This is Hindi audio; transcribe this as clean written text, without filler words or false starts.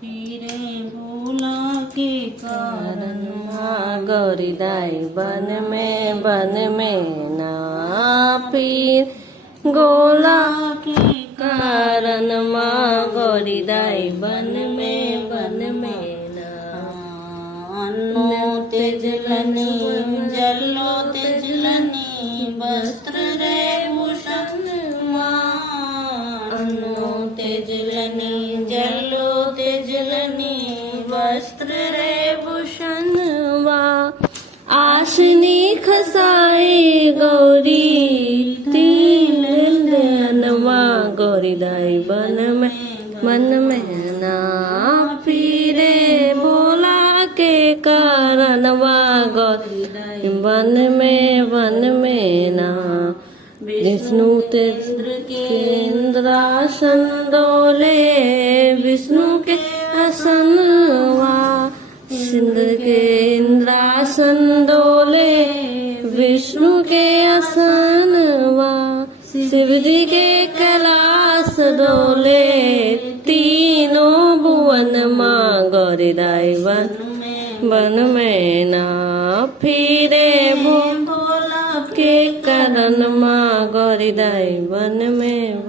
फिरे भोला के कारण गौरी दाई बन में ना फिर गोला के कारण माँ गौरी दाई बन में ना अन्नो तेजलनी जलो तेजलनी वस्त्र रे भूषण अन्नो तेजलनी जलो तेजलनी वस्त्र रे भूषण आसनी खसाई गौरी तीन नवा गौरी दाई बन में ना फिरे भोला के कारण गौरी दाई बन में ना विष्णु तेज के इंद्रासन डोले विष्णु के आसन सिंध के इंद्रासन डोले विष्णु के आसन शिव जी के कैलाश डोले तीनों भुवन माँ गौरी दाई बन में ना फिरे भोला के कारण माँ गौरी दाई बन में